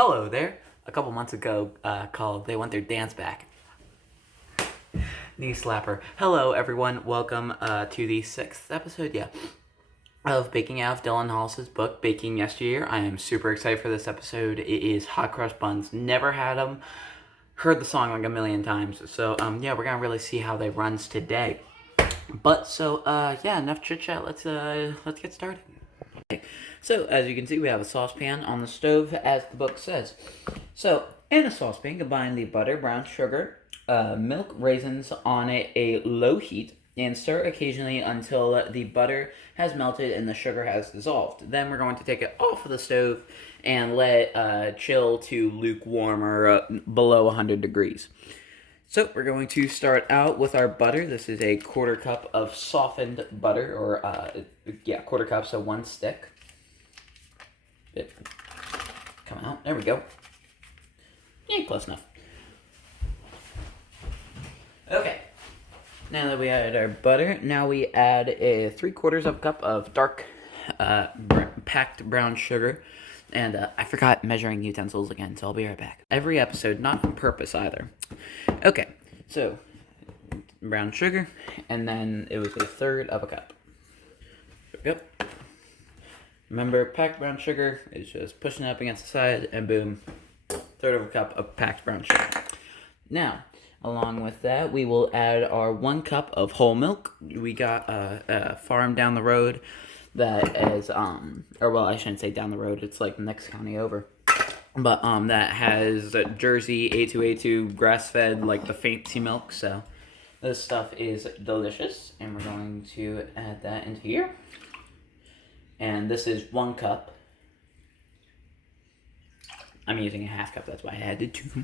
Hello there. A couple months ago, called They Want Their Dance Back. Knee slapper. Hello, everyone. Welcome to the 6th episode, of Baking Out of Dylan Hollis's book, Baking Yesteryear. I am super excited for this episode. It is hot cross buns. Never had them. Heard the song like a million times. So, we're going to really see how they runs today. But, enough chit-chat. Let's get started. Okay. So, as you can see, we have a saucepan on the stove, as the book says. So, in a saucepan, combine the butter, brown sugar, milk, raisins on a low heat, and stir occasionally until the butter has melted and the sugar has dissolved. Then we're going to take it off of the stove and let it chill to lukewarm or below 100 degrees. So we're going to start out with our butter. This is a quarter cup of softened butter, or quarter cup, so 1 stick. Come out. There we go. Yeah, close enough. Okay. Now that we added our butter, now we add a 3/4 of a cup of dark packed brown sugar. And I forgot measuring utensils again, so I'll be right back. Every episode, not on purpose either. Okay, so brown sugar, and then it was 1/3 of a cup. Yep. Remember, packed brown sugar is just pushing it up against the side, and boom, 1/3 of a cup of packed brown sugar. Now, along with that, we will add our 1 cup of whole milk. We got a farm down the road that is, I shouldn't say down the road, it's like the next county over. But, that has Jersey A2A2 grass-fed, like the fancy milk, so this stuff is delicious. And we're going to add that into here. And this is 1 cup. I'm using a 1/2 cup, that's why I added 2.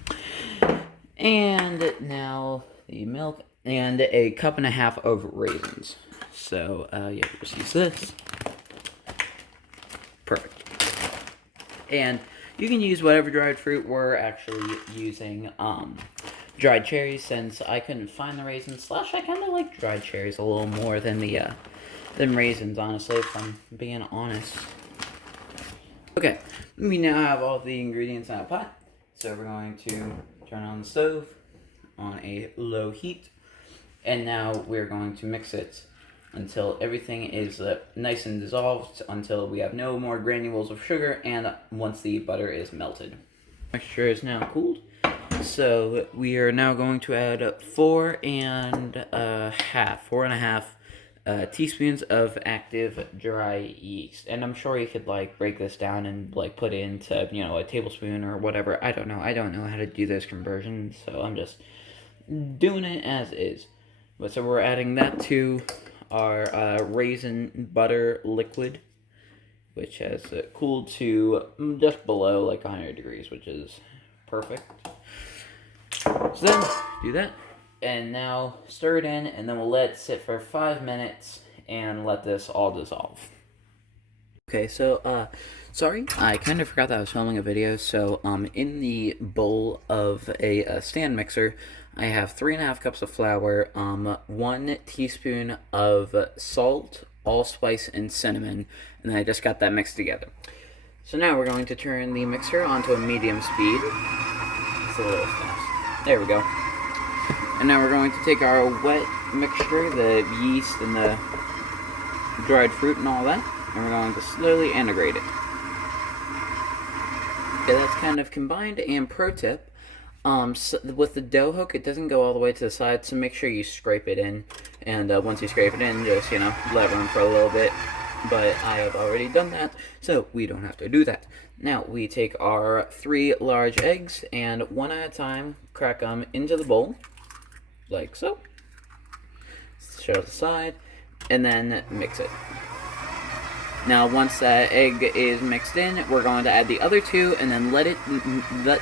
And now the milk and a 1.5 cups of raisins. So, we'll just use this. Perfect. And you can use whatever dried fruit. We're actually using dried cherries since I couldn't find the raisins. I kind of like dried cherries a little more than than raisins, honestly, if I'm being honest. Okay, we now have all the ingredients in a pot. So we're going to turn on the stove on a low heat. And now we're going to mix it until everything is nice and dissolved, until we have no more granules of sugar, and once the butter is melted. The mixture is now cooled, so we are now going to add 4.5 teaspoons of active dry yeast. And I'm sure you could break this down and put it into a tablespoon or whatever. I don't know how to do this conversion, so I'm just doing it as is. But so we're adding that to our raisin butter liquid, which has cooled to just below 100 degrees, which is perfect. So then, do that, and now stir it in, and then we'll let it sit for 5 minutes, and let this all dissolve. Okay, so, sorry, I kind of forgot that I was filming a video, so, in the bowl of a stand mixer, I have 3.5 cups of flour, 1 teaspoon of salt, allspice, and cinnamon, and then I just got that mixed together. So now we're going to turn the mixer onto a medium speed. It's a little fast. There we go. And now we're going to take our wet mixture, the yeast and the dried fruit and all that, and we're going to slowly integrate it. Okay, that's kind of combined. And pro tip, so with the dough hook, it doesn't go all the way to the side, so make sure you scrape it in. And once you scrape it in, just, let it run for a little bit. But I have already done that, so we don't have to do that. Now, we take our 3 large eggs, and one at a time, crack them into the bowl, like so. Show the side, and then mix it. Now, once that egg is mixed in, we're going to add the other 2, and then let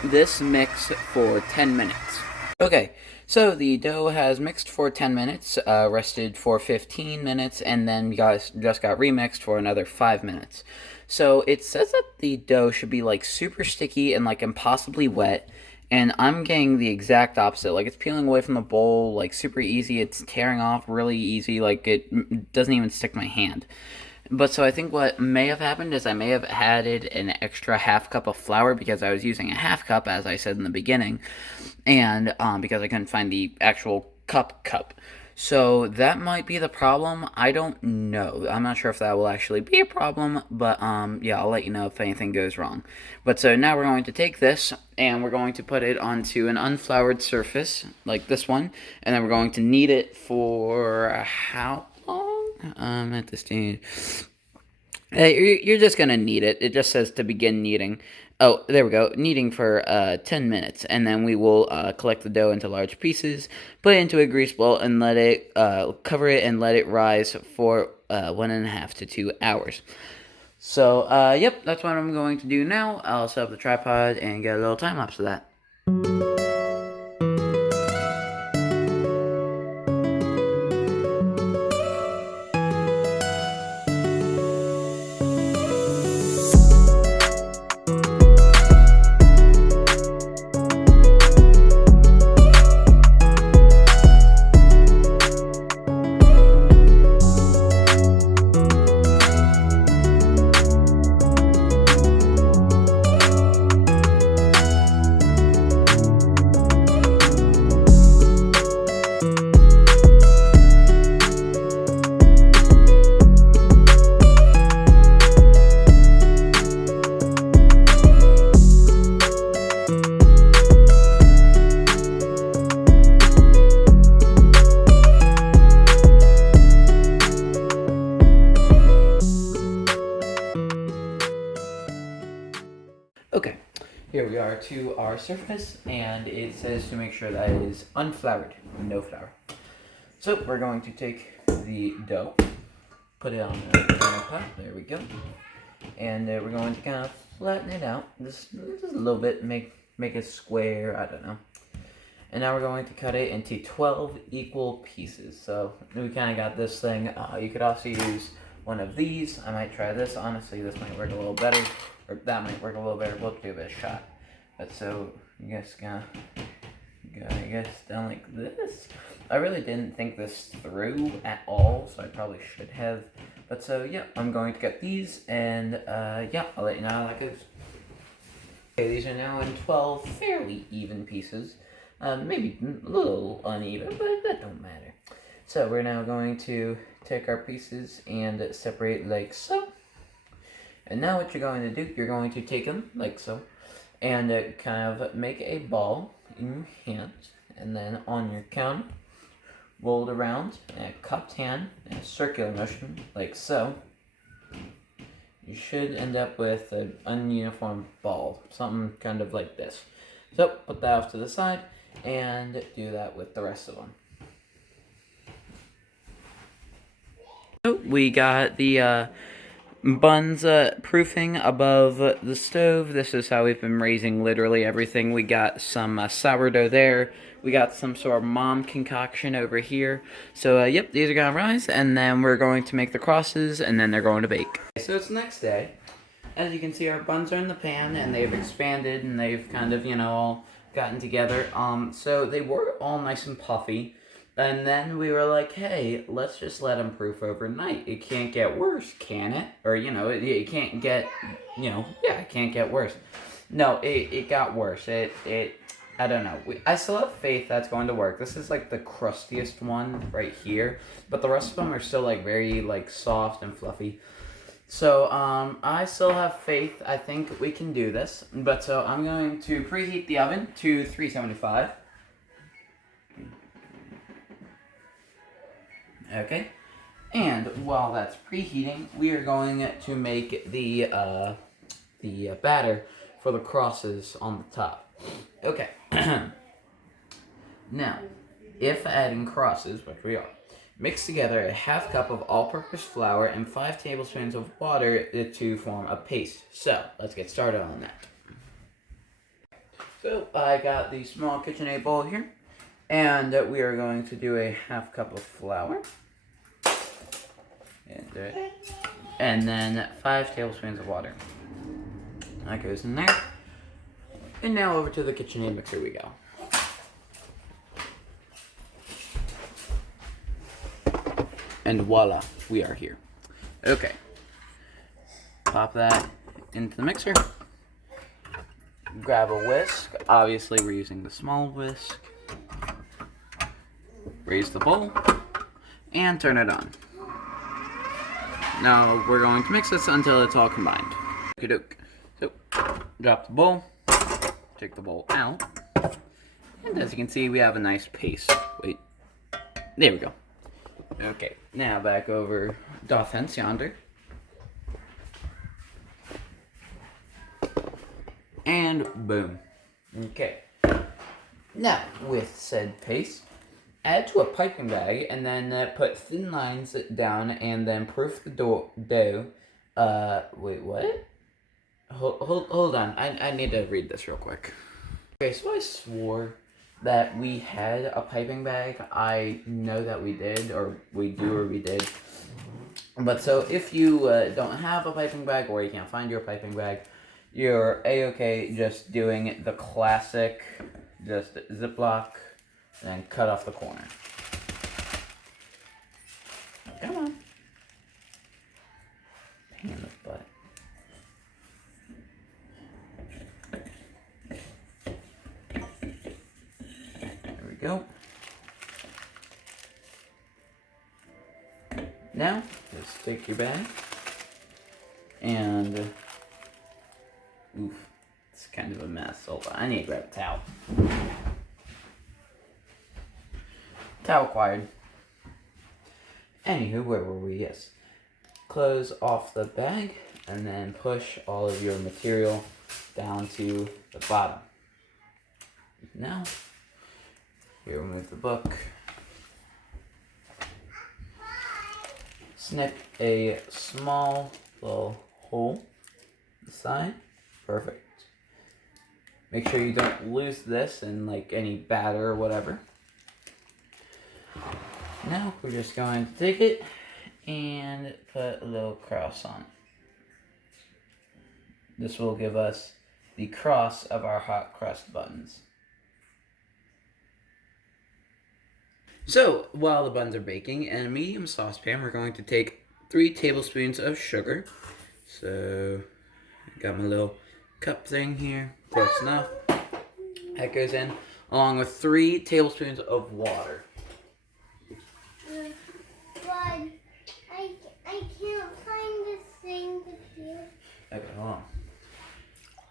this mix for 10 minutes. Okay, so the dough has mixed for 10 minutes, rested for 15 minutes, and then just got remixed for another 5 minutes. So it says that the dough should be super sticky and impossibly wet, and I'm getting the exact opposite. It's peeling away from the bowl, super easy. It's tearing off really easy. It doesn't even stick to my hand. But so I think what may have happened is I may have added an extra half cup of flour because I was using a half cup, as I said in the beginning, and because I couldn't find the actual cup. So that might be the problem. I don't know. I'm not sure if that will actually be a problem, but yeah, I'll let you know if anything goes wrong. But so now we're going to take this and we're going to put it onto an unfloured surface like this one, and then we're going to knead it for how long? At this stage, you're just gonna knead it. It just says to begin kneading. Oh, there we go. Kneading for 10 minutes, and then we will collect the dough into large pieces, put it into a grease bowl, and let it cover it and let it rise for 1.5 to 2 hours. So, yep, that's what I'm going to do now. I'll set up the tripod and get a little time lapse of that. Okay, here we are to our surface, and it says to make sure that it is unfloured, no flour. So we're going to take the dough, put it on the pot, there we go, and we're going to kind of flatten it out, just a little bit, make it square, I don't know. And now we're going to cut it into 12 equal pieces. So we kind of got this thing. You could also use one of these. I might try this. Honestly, this might work a little better. Or that might work a little better. We'll give it a shot. But so, you guys gonna I guess down like this. I really didn't think this through at all, so I probably should have. But so, yeah, I'm going to get these, and yeah, I'll let you know how that goes. Okay, these are now in 12 fairly even pieces. Maybe a little uneven, but that don't matter. So we're now going to take our pieces and separate like so. And now what you're going to do, you're going to take them like so, and kind of make a ball in your hands, and then on your counter, roll it around in a cupped hand in a circular motion like so. You should end up with an ununiform ball, something kind of like this. So put that off to the side and do that with the rest of them. So we got the Buns proofing above the stove. This is how we've been raising literally everything. We got some sourdough there. We got some sort of mom concoction over here. So, yep, these are going to rise, and then we're going to make the crosses, and then they're going to bake. So it's the next day. As you can see, our buns are in the pan, and they've expanded, and they've kind of, all gotten together. So they were all nice and puffy. And then we were like, hey, let's just let them proof overnight. It can't get worse, can it? Or, it can't get, it can't get worse. No, it got worse. I don't know. I still have faith that's going to work. This is, like, the crustiest one right here. But the rest of them are still, like, very, like, soft and fluffy. So, I still have faith. I think we can do this. But, so, I'm going to preheat the oven to 375. Okay, and while that's preheating, we are going to make the batter for the crosses on the top. Okay, now, if adding crosses, which we are, mix together a half cup of all-purpose flour and 5 tablespoons of water to form a paste. So, let's get started on that. So, I got the small KitchenAid bowl here, and we are going to do a half cup of flour. And then 5 tablespoons of water. That goes in there. And now over to the KitchenAid mixer we go. And voila, we are here. Okay, pop that into the mixer. Grab a whisk. Obviously, we're using the small whisk. Raise the bowl and turn it on. Now we're going to mix this until it's all combined. So, drop the bowl, take the bowl out, and as you can see, we have a nice paste. Wait, there we go. Okay, now back over doth hence yonder. And boom. Okay. Now, with said paste, add to a piping bag, and then put thin lines down, and then proof the dough. Wait, what? Hold on. I need to read this real quick. Okay, so I swore that we had a piping bag. I know that we did, or we did. But so if you don't have a piping bag, or you can't find your piping bag, you're A-okay just doing the classic, just Ziploc, and cut off the corner. Come on. Pain in the butt. There we go. Now, just take your bag and oof, it's kind of a mess. Hold on, I need to grab a towel. Towel acquired. Anywho, where were we? Yes. Close off the bag and then push all of your material down to the bottom. Now, you remove the book. Snip a small little hole in the side. Perfect. Make sure you don't lose this in like any batter or whatever. Now we're just going to take it and put a little cross on. This will give us the cross of our hot crust buns. So, while the buns are baking, in a medium saucepan, we're going to take 3 tablespoons of sugar. So, I got my little cup thing here, close enough. That goes in, along with 3 tablespoons of water. But I can't find this thing to do. Okay, hold on.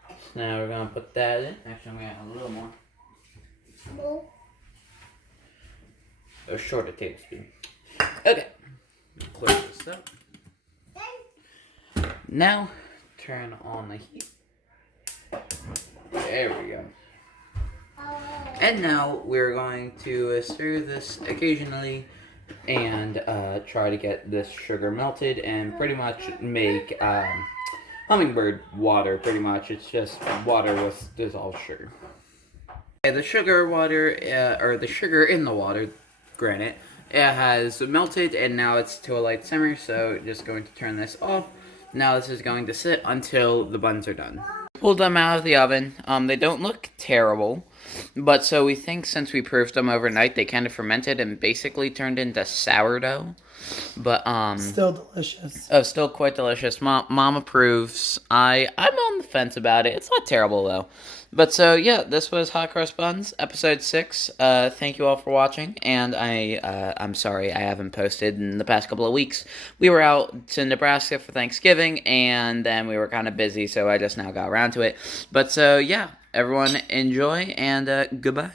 So now we're going to put that in. Actually, I'm going to add a little more. No. A shorter tablespoon. Okay. Close this up. Now, turn on the heat. There we go. And now we're going to stir this occasionally and try to get this sugar melted and pretty much make hummingbird water, pretty much. It's just water with dissolved sugar. Okay, the sugar water, or the sugar in the water, granted, it has melted and now it's to a light simmer, so just going to turn this off. Now this is going to sit until the buns are done. Pulled them out of the oven. They don't look terrible, but so we think since we proofed them overnight, they kind of fermented and basically turned into sourdough. But still delicious. Oh, still quite delicious. Mom approves. I'm on the fence about it. It's not terrible though. But so yeah, this was Hot Cross Buns, episode 6. Thank you all for watching, and I'm sorry I haven't posted in the past couple of weeks. We were out to Nebraska for Thanksgiving, and then we were kind of busy, so I just now got around to it. But so yeah, everyone enjoy, and goodbye.